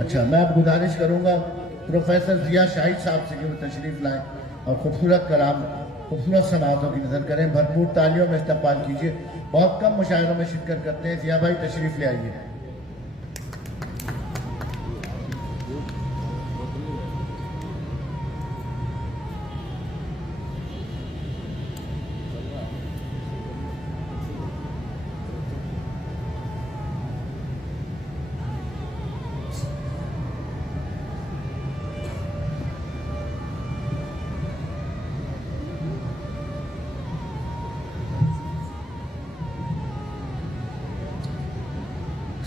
अच्छा, मैं अब गुजारिश करूंगा प्रोफेसर जिया शाहिद साहब से कि वो तशरीफ लाएं और खूबसूरत कलाम, खूबसूरत समातों की नजर करें। भरपूर तालियों में इस्तकबाल कीजिए। बहुत कम मुशायरों में शिरकत करते हैं। जिया भाई तशरीफ ले आइए।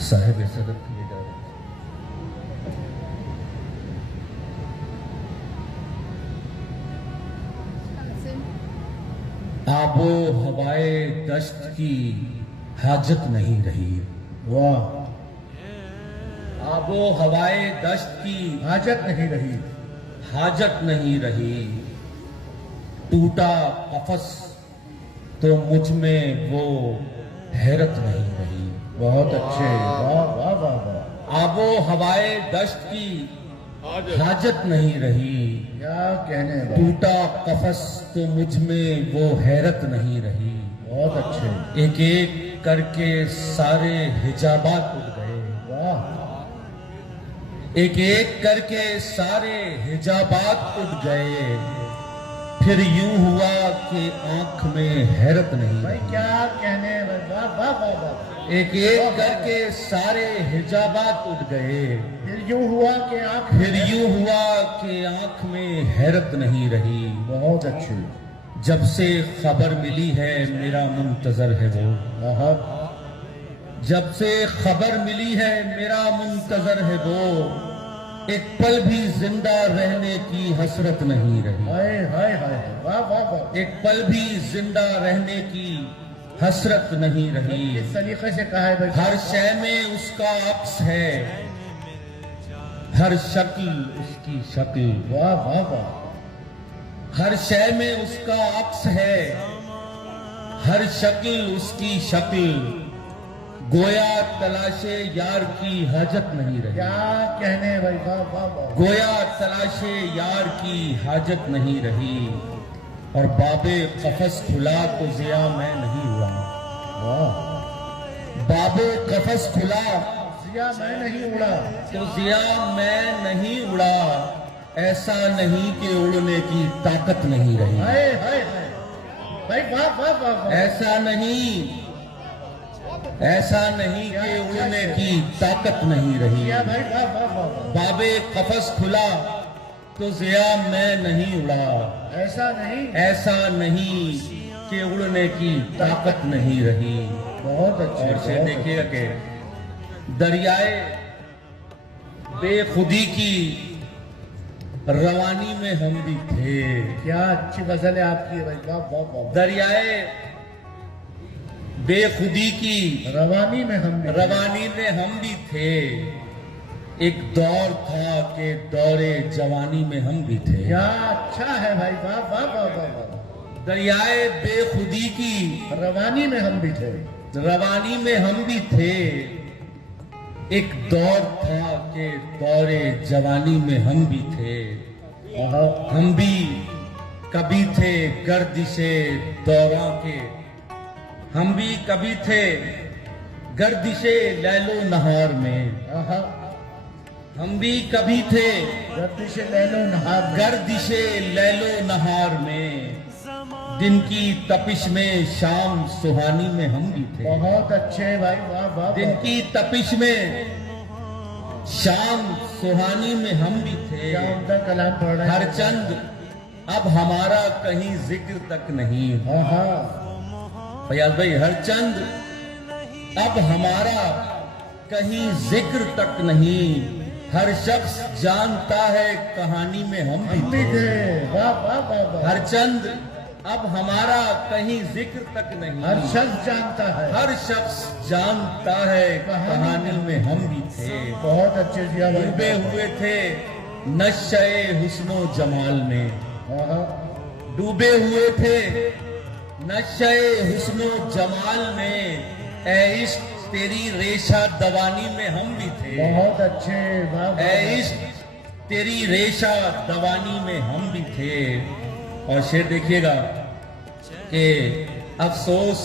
साहिब सदर किए जा रहे हैं। आबो हवाए दश्त की हाजत नहीं रही। वाह, आबो हवाए दश्त की हाजत नहीं रही। हाजत नहीं रही। टूटा कफस तो मुझ में वो हैरत नहीं रही। बहुत अच्छे, वाह वाह वाह वाह। आबो हवाए दश्त की हाजत नहीं रही। क्या कहने वाह। टूटा कफस तो मुझ में वो हैरत नहीं रही। बहुत अच्छे, एक एक करके सारे हिजाबात उड़ गए। वाह। एक एक करके सारे हिजाबात उड़ गए। फिर यूं हुआ कि आंख में हैरत नहीं भाई रही। क्या कहने, वाह वाह वाह वाह। एक एक करके सारे हिजाबात उड़ गए। फिर यूं हुआ कि आंख, फिर यूं हुआ कि आंख में हैरत नहीं रही। बहुत अच्छे। जब से खबर मिली है मेरा मुंतजर है वो। आहा, जब से खबर मिली है मेरा मुंतजर है वो। एक पल भी जिंदा रहने की हसरत नहीं रही। हाय हाय हाय, वाह वाह वाह। एक पल भी जिंदा रहने की हसरत नहीं रही। किस तरीके से कहा है भाई। हर शय में उसका अक्स है, हर शक्ल उसकी शक्ल। वाह वाह वाह। हर शय में उसका अक्स है, हर शक्ल उसकी शक्ल। गोया तलाशे यार की हाजत नहीं रही। क्या कहने भाई, वाह वाह वाह। गोया तलाशे यार की हाजत नहीं रही। और बाबे कफस खुला तो जिया मैं नहीं उड़ा। वाह, बाबे कफस खुला जिया मैं नहीं उड़ा। तो जिया मैं नहीं उड़ा। ऐसा नहीं कि उड़ने की ताकत नहीं रही। हाय हाय हाय भाई, वाह वाह वाह वाह। ऐसा नहीं, ऐसा नहीं कि उड़ने की ताकत नहीं रही। जिया भाई, वाह वाह वाह वाह। बाबे कफस खुला तो जिया मैं नहीं उड़ा। ऐसा नहीं, ऐसा नहीं कि उड़ने की ताकत नहीं रही। बहुत अच्छे। और से बहुत देखिएगा कि दरियाए बेखुदी की रवानी में हम भी थे। अच्छे। क्या अच्छी गजल है आपकी भाई, वाह वाह वाह। दरियाए बेखुदी की रवानी में हम भी, रवानी में हम भी थे। एक दौर था कि दौरे जवानी में हम भी थे। क्या अच्छा है भाई, वाह वाह वाह वाह वाह। दरियाए बेखुदी की रवानी में हम भी थे। रवानी में हम भी थे। एक दौर था कि दौरे जवानी में हम भी थे। आहा, हम भी कभी थे गर्दिशे दौरां के। हम भी कभी थे गर्दिशे लैलो नहार में। आहा, हम भी कभी थे गर्दिश लैलो नहार में। गर्दिशे लैलो नहार में। दिन की तपिश में शाम सुहानी में हम भी थे। बहुत अच्छे भाई, वाह वाह दिन वाह। की तपिश में शाम सुहानी में हम भी थे। क्या उनका कलाम पढ़ रहे हैं। हर चंद अब हमारा कहीं जिक्र तक नहीं। आहा, फयाज भाई, हर चंद अब हमारा कहीं जिक्र तक नहीं। हर शख्स जानता है कहानी में हम हम भी भी थे। थे। वाह वाह वाह वाह। हर चंद अब हमारा कहीं जिक्र तक नहीं। हर शख्स जानता है। हर शख्स जानता है कहानी में हम भी थे। बहुत अच्छे जिया भाई। डूबे हुए थे नशे हुस्नो जमाल में। आहा, डूबे हुए थे नशे हुस्नो जमाल में। ए इश्क तेरी रेशा दवानी में हम भी थे। बहुत अच्छे, वाह वाह, ऐ इश्क तेरी रेशा दवानी में हम भी थे। और शेर देखिएगा कि अफसोस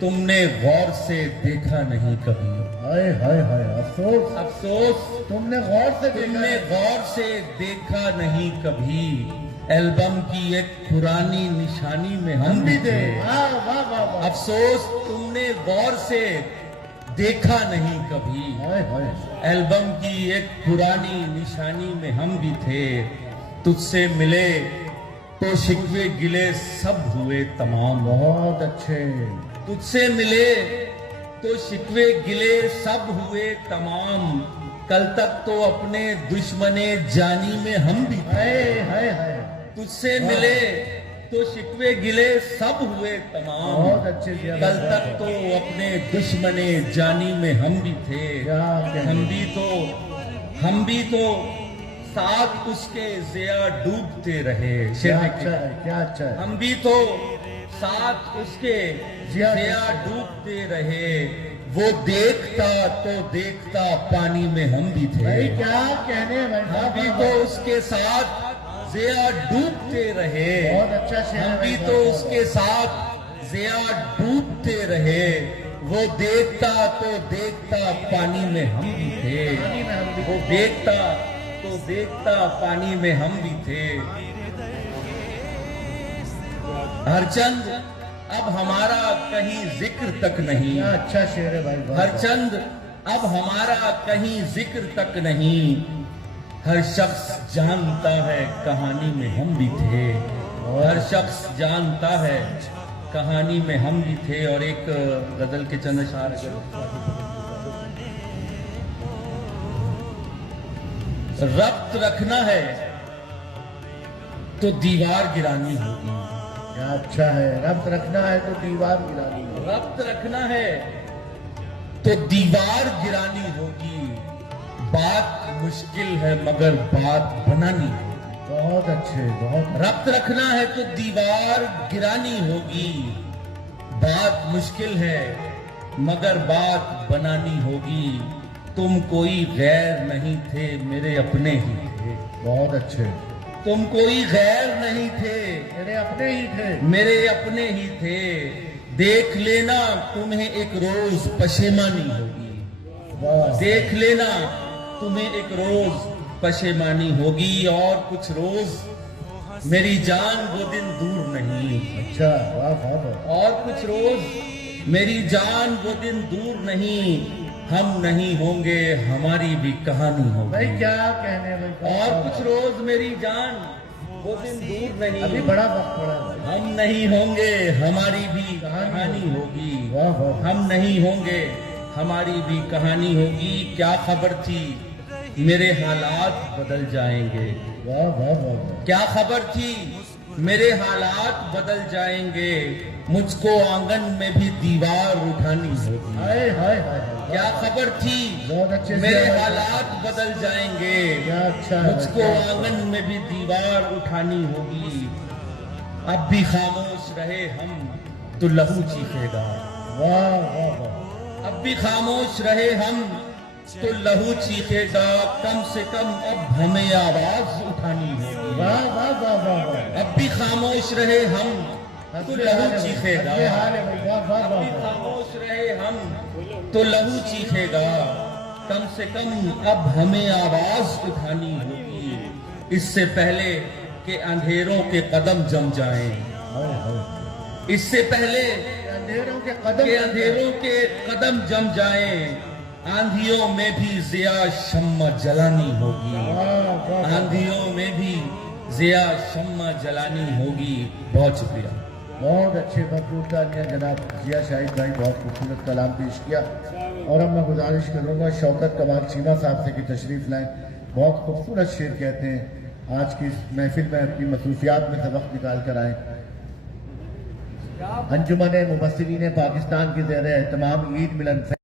तुमने गौर से देखा नहीं कभी। हाय हाय हाय, अफसोस अफसोस तुमने गौर से तुमने देखा। गौर से देखा नहीं कभी। एल्बम की एक पुरानी निशानी में हम भी थे। वाह वाह वाह वाह, अफसोस तुमने गौर से देखा नहीं कभी। हाय हाय, एल्बम की एक पुरानी निशानी में हम भी थे। तुझसे मिले तो शिकवे गिले सब हुए तमाम। बहुत अच्छे, तुझसे मिले तो शिकवे गिले सब हुए तमाम। कल तक तो अपने दुश्मने जानी में हम भी थे। हाय हाय हाय, तुझसे मिले तो शिकवे गिले सब हुए तमाम। बहुत अच्छे किया। कल तक तो अपने दुश्मने जानी में हम भी थे। क्या कहने। हम भी तो साथ उसके ज़िया डूबते रहे। क्या अच्छा है, क्या अच्छा है। हम भी तो साथ उसके जिया ज़िया डूबते रहे। वो देखता तो देखता पानी में हम भी थे। भाई क्या कहने भाई, हम भी तो उसके साथ ज़िया डूबते रहे। बहुत अच्छा शेर है हम भाई, भी बहुत तो बहुत। उसके साथ ज़िया डूबते रहे। वो देखता तो देखता पानी में हम भी थे। पानी में हम भी वो देखता तो देखता पानी में हम भी थे। हरचंद अब हमारा कहीं जिक्र तक नहीं। क्या अच्छा शेर है भाई, वाह, वाह। हरचंद अब हमारा कहीं जिक्र तक नहीं। हर शख्स जानता है कहानी में हम भी थे। हर शख्स जानता है कहानी में हम भी थे। और एक गजल के चंद अशआर रब्त रखना है तो दीवार गिरानी होगी। क्या अच्छा है, रब्त रखना है तो दीवार गिरानी है। रब्त रखना है तो दीवार गिरानी होगी। बात मुश्किल है मगर बात बनानी होगी। बहुत अच्छे, बहुत रब्त रखना है तो दीवार गिरानी होगी। बात मुश्किल है मगर बात बनानी होगी। तुम कोई गैर नहीं थे मेरे अपने ही थे। बहुत अच्छे, तुम कोई गैर नहीं थे मेरे अपने ही थे। मेरे अपने ही थे। देख लेना तुम्हें एक रोज पशेमानी होगी। वाह, देख लेना तुम्हें एक रोज पशेमानी होगी। और कुछ रोज मेरी जान वो दिन दूर नहीं। अच्छा, वाह वाह वाह, और कुछ रोज मेरी जान वो दिन दूर नहीं। हम नहीं होंगे हमारी भी कहानी भाई होगी। क्या कहने भाई, वाह, और वाह, कुछ रोज मेरी जान वो दिन दूर अभी नहीं। बड़ा वक्त पड़ा है भाई। हम नहीं होंगे हमारी भी कहानी होगी। वाह वाह, हम नहीं होंगे हमारी भी कहानी होगी। क्या खबर थी मेरे हालात बदल जाएंगे। वाह वाह वाह वाह, क्या खबर थी मेरे हालात बदल जाएंगे। मुझको आंगन में भी दीवार उठानी होगी। हाय हाय हाय हाय, क्या खबर थी बहुत अच्छे से मेरे भाई। हालात बदल जाएंगे। क्या अच्छा है, मुझको क्या- आंगन में भी दीवार उठानी होगी। अब भी खामोश रहे हम तो लहू चीखेगा। वाह वाह वाह, अब भी खामोश रहे हम तो लहू चीखेगा। कम से कम अब हमें आवाज उठानी होगी। वाह वाह वाह वाह वाह, अब भी खामोश रहे हम तो लहू चीखेगा। ये हाल है भाई, वाह वाह अब भी वाह वाह, खामोश रहे हम तो लहू चीखेगा। कम से कम अब हमें आवाज उठानी होगी। इससे पहले कि अंधेरों के कदम जम जाएं। हाय हाय, इससे पहले अंधेरों के कदम कि अंधेरों के कदम जम जाएं। आंधियों में भी जिया शम्मा जलानी होगी। वाह वाह वाह, आंधियों में भी जिया शम्मा जलानी होगी। बहुत शुक्रिया। बहुत अच्छे भरपूर तालियां जनाब जिया शाहिद भाई, बहुत खूबसूरत कलाम पेश किया। और अब मैं गुजारिश करूंगा शौकत कमाल चीमा साहब से कि तशरीफ लाएं। बहुत खूबसूरत शेर कहते हैं। आज की इस महफिल में अपनी मसरूफियात में से वक्त निकाल कर आए। अंजुमन मुबस्सिरीन पाकिस्तान की ज़ेर एहतमाम ईद मिलन